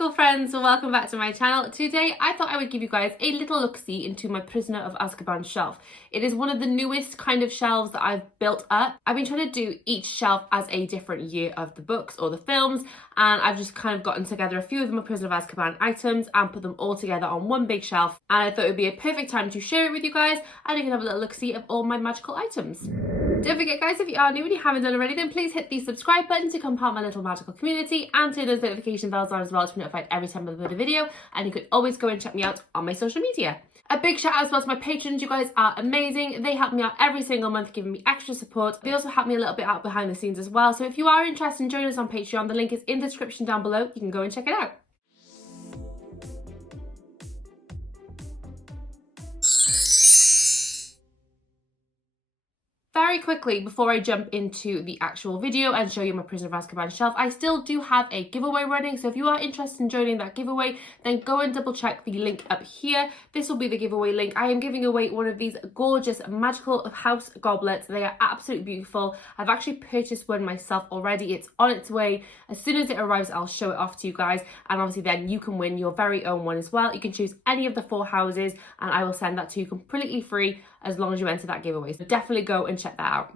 magical friends, welcome back to my channel. Today I thought I would give you guys a little look-see into my Prisoner of Azkaban shelf. It is one of the newest kind of shelves that I've built up. I've been trying to do each shelf as a different year of the books or the films, and I've just kind of gotten together a few of my Prisoner of Azkaban items and put them all together on one big shelf, and I thought it would be a perfect time to share it with you guys and you can have a little look-see of all my magical items. Don't forget guys, if you are new and you haven't done already, then please hit the subscribe button to come part of my little magical community and turn those notification bells on as well to be notified every time I upload a video, and you can always go and check me out on my social media. A big shout out as well to my patrons. You guys are amazing. They help me out every single month, giving me extra support. They also help me a little bit out behind the scenes as well. So if you are interested in joining us on Patreon, the link is in the description down below. You can go and check it out. Very quickly, before I jump into the actual video and show you my Prisoner of Azkaban shelf, I still do have a giveaway running, so if you are interested in joining that giveaway, then go and double check the link up here. This will be the giveaway link. I am giving away one of these gorgeous magical house goblets. They are absolutely beautiful. I've actually purchased one myself already. It's on its way. As soon as it arrives, I'll show it off to you guys, and obviously then you can win your very own one as well. You can choose any of the 4 houses and I will send that to you completely free as long as you enter that giveaway. So definitely go and check that out.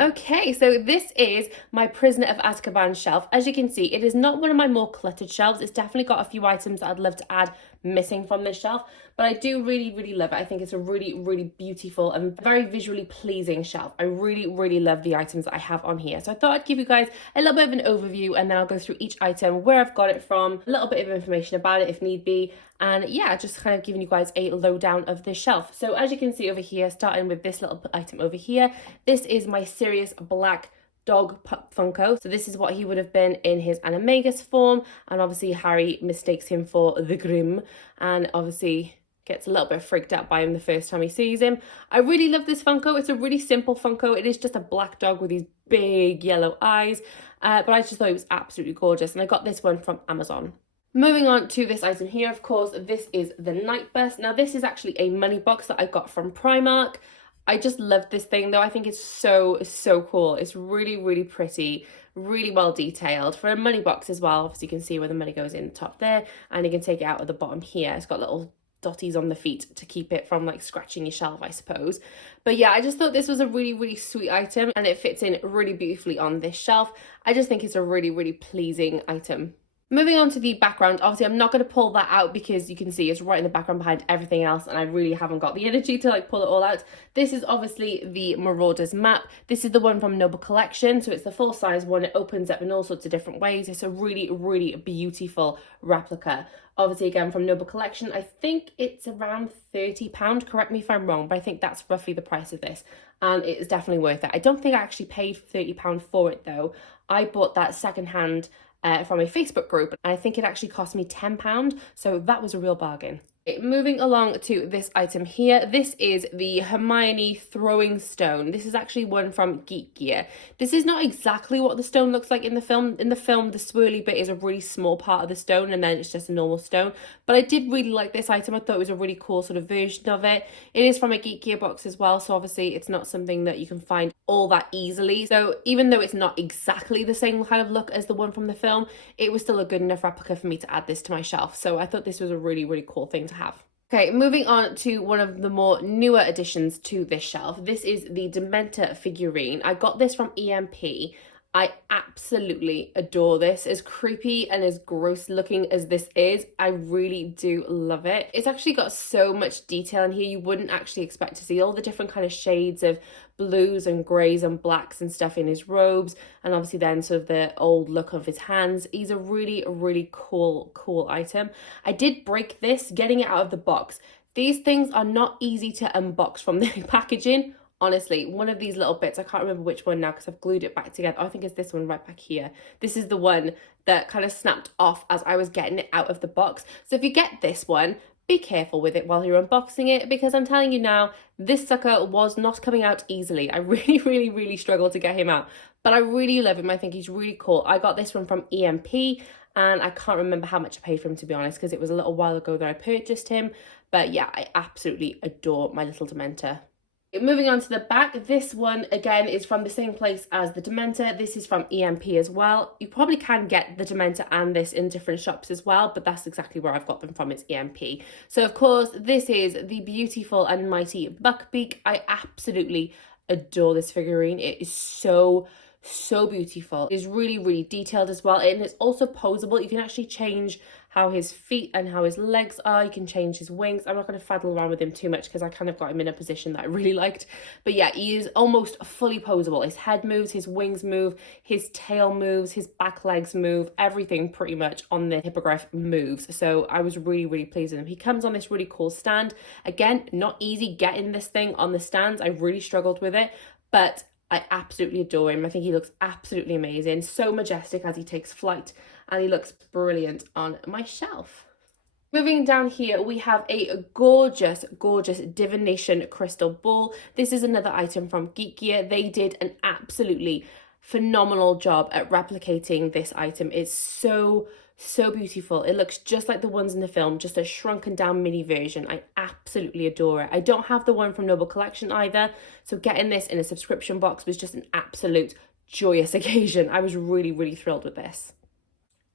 Okay, so this is my Prisoner of Azkaban shelf. As you can see, it is not one of my more cluttered shelves. It's definitely got a few items that I'd love to add missing from this shelf, but I do really love it. I think it's a really beautiful and very visually pleasing shelf. I really love the items that I have on here. So I thought I'd give you guys a little bit of an overview, and then I'll go through each item, where I've got it from, a little bit of information about it if need be, and yeah, just kind of giving you guys a lowdown of this shelf. So as you can see over here, starting with this little item over here, this is my Sirius Black dog pup Funko. So this is what he would have been in his animagus form, and obviously Harry mistakes him for the Grim and obviously gets a little bit freaked out by him the first time he sees him. I really love this Funko. It's a really simple Funko. It is just a black dog with these big yellow eyes, but I just thought it was absolutely gorgeous, and I got this one from Amazon. Moving on to this item here, of course, this is the Night Bus. Now this is actually a money box that I got from Primark. I just love this thing though. I think it's so cool. It's really pretty, really well detailed for a money box as well. Obviously you can see where the money goes in the top there, and you can take it out at the bottom here. It's got little dotties on the feet to keep it from like scratching your shelf, I suppose. But yeah, I just thought this was a really sweet item, and it fits in really beautifully on this shelf. I just think it's a really pleasing item. Moving on to the background, obviously I'm not going to pull that out because you can see it's right in the background behind everything else, and I really haven't got the energy to like pull it all out. This is obviously the Marauders map. This is the one from Noble Collection, so it's the full-size one. It opens up in all sorts of different ways. It's a really beautiful replica. Obviously again from Noble Collection. I think it's around £30, correct me if I'm wrong, but I think that's roughly the price of this, and it is definitely worth it. I don't think I actually paid £30 for it though. I bought that secondhand from a Facebook group, and I think it actually cost me £10, so that was a real bargain. Moving along to this item here, this is the Hermione throwing stone. This is actually one from Geek Gear. This is not exactly what the stone looks like in the film. In the film, the swirly bit is a really small part of the stone, and then it's just a normal stone. But I did really like this item. I thought it was a really cool sort of version of it. It is from a Geek Gear box as well, so obviously it's not something that you can find all that easily. So even though it's not exactly the same kind of look as the one from the film, it was still a good enough replica for me to add this to my shelf. So I thought this was a really cool thing to have. Okay, moving on to one of the more newer additions to this shelf. This is the Dementor figurine. I got this from EMP. I absolutely adore this. As creepy and as gross looking as this is, I really do love it. It's actually got so much detail in here. You wouldn't actually expect to see all the different kind of shades of blues and greys and blacks and stuff in his robes, and obviously then sort of the old look of his hands. He's a really cool item. I did break this getting it out of the box. These things are not easy to unbox from the packaging. Honestly, one of these little bits, I can't remember which one now because I've glued it back together. I think it's this one right back here. This is the one that kind of snapped off as I was getting it out of the box. So if you get this one, be careful with it while you're unboxing it, because I'm telling you now, this sucker was not coming out easily. I really struggled to get him out, but I really love him. I think he's really cool. I got this one from EMP, and I can't remember how much I paid for him, to be honest, because it was a little while ago that I purchased him. But yeah, I absolutely adore my little Dementor. Moving on to the back, this one again is from the same place as the Dementor. This is from EMP as well. You probably can get the Dementor and this in different shops as well, but that's exactly where I've got them from, it's EMP. So of course, this is the beautiful and mighty Buckbeak. I absolutely adore this figurine. It is so beautiful. It's really, really detailed as well, and it's also posable. You can actually change how his feet and how his legs are. You can change his wings. I'm not going to faddle around with him too much because I kind of got him in a position that I really liked. But yeah, he is almost fully posable. His head moves, his wings move, his tail moves, his back legs move, everything pretty much on the hippogriff moves. So I was really, really pleased with him. He comes on this really cool stand. Again, not easy getting this thing on the stands. I really struggled with it, but I absolutely adore him. I think he looks absolutely amazing. So majestic as he takes flight, and he looks brilliant on my shelf. Moving down here, we have a gorgeous, gorgeous divination crystal ball. This is another item from Geek Gear. They did an absolutely phenomenal job at replicating this item. It's so beautiful. It looks just like the ones in the film, just a shrunken down mini version. I absolutely adore it. I don't have the one from Noble Collection either, so getting this in a subscription box was just an absolute joyous occasion. I was really, really thrilled with this.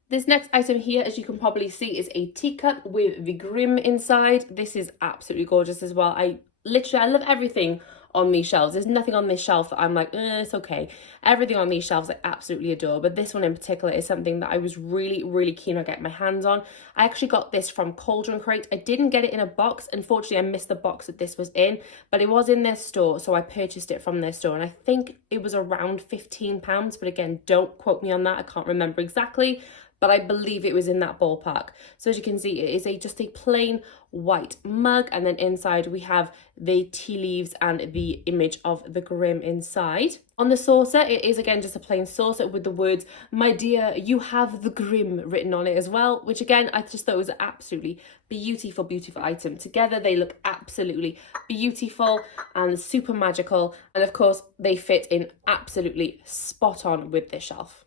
This next item here, as you can probably see, is a teacup with the Grimm inside. This is absolutely gorgeous as well. I love everything on these shelves. There's nothing on this shelf that I'm like, it's okay. Everything on these shelves I absolutely adore, but this one in particular is something that I was really, really keen on getting my hands on. I actually got this from Cauldron Crate. I didn't get it in a box. Unfortunately, I missed the box that this was in, but it was in their store, so I purchased it from their store, and I think it was around £15, but again, don't quote me on that. I can't remember exactly, but I believe it was in that ballpark. So as you can see, it is just a plain white mug, and then inside we have the tea leaves and the image of the Grimm inside. On the saucer, it is again just a plain saucer with the words, "My dear, you have the Grimm" written on it as well, which again, I just thought was an absolutely beautiful, beautiful item. Together, they look absolutely beautiful and super magical. And of course, they fit in absolutely spot on with this shelf.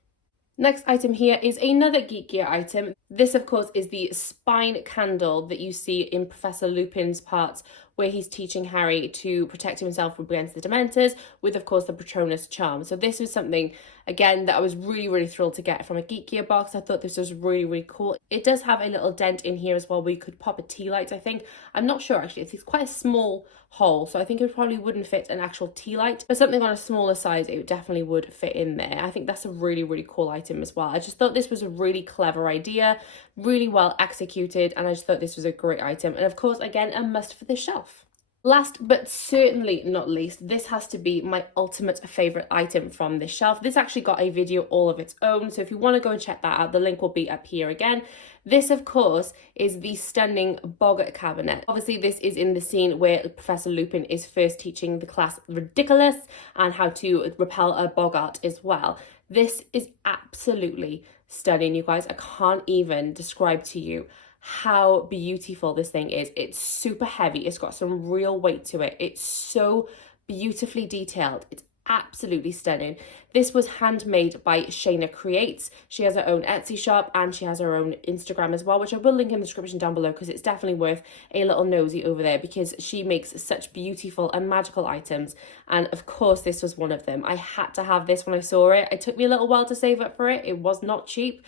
Next item here is another Geek Gear item. This, of course, is the spine candle that you see in Professor Lupin's parts, where he's teaching Harry to protect himself against the Dementors with, of course, the Patronus charm. So this was something, again, that I was really, really thrilled to get from a Geek Gear box. I thought this was really, really cool. It does have a little dent in here as well where you could pop a tea light, I think. I'm not sure, actually. It's quite a small hole, so I think it probably wouldn't fit an actual tea light. But something on a smaller size, it definitely would fit in there. I think that's a really, really cool item as well. I just thought this was a really clever idea, really well executed, and I just thought this was a great item. And of course, again, a must for this shelf. Last but certainly not least, this has to be my ultimate favourite item from this shelf. This actually got a video all of its own, so if you want to go and check that out, the link will be up here again. This, of course, is the stunning Boggart cabinet. Obviously, this is in the scene where Professor Lupin is first teaching the class Ridiculous and how to repel a Boggart as well. This is absolutely stunning, you guys. I can't even describe to you how beautiful this thing is. It's super heavy. It's got some real weight to it. It's so beautifully detailed. It's absolutely stunning. This was handmade by Shayna Creates. She has her own Etsy shop and she has her own Instagram as well, which I will link in the description down below because it's definitely worth a little nosy over there because she makes such beautiful and magical items. And of course, this was one of them. I had to have this when I saw it. It took me a little while to save up for it. It was not cheap,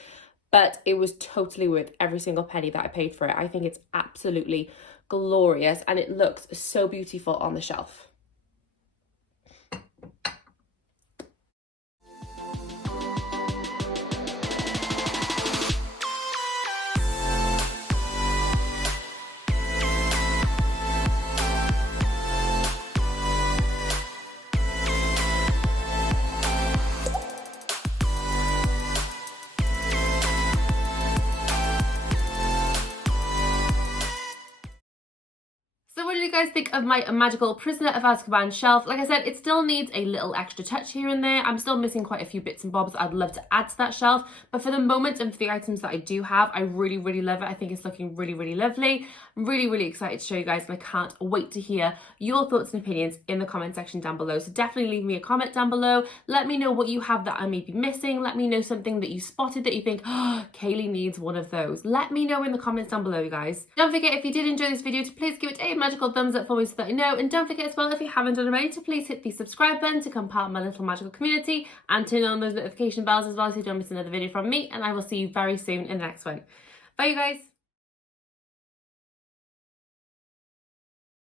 but it was totally worth every single penny that I paid for it. I think it's absolutely glorious and it looks so beautiful on the shelf. What did you guys think of my magical Prisoner of Azkaban shelf? Like I said, it still needs a little extra touch here and there. I'm still missing quite a few bits and bobs I'd love to add to that shelf. But for the moment and for the items that I do have, I really, really love it. I think it's looking really, really lovely. I'm really, really excited to show you guys and I can't wait to hear your thoughts and opinions in the comment section down below. So definitely leave me a comment down below. Let me know what you have that I may be missing. Let me know something that you spotted that you think, oh, Kayleigh needs one of those. Let me know in the comments down below, you guys. Don't forget, if you did enjoy this video, to please give it a magical thumbs up for me so that I know. And don't forget as well, if you haven't done already, to please hit the subscribe button to become part of my little magical community, and turn on those notification bells as well so you don't miss another video from me. And I will see you very soon in the next one. Bye, you guys.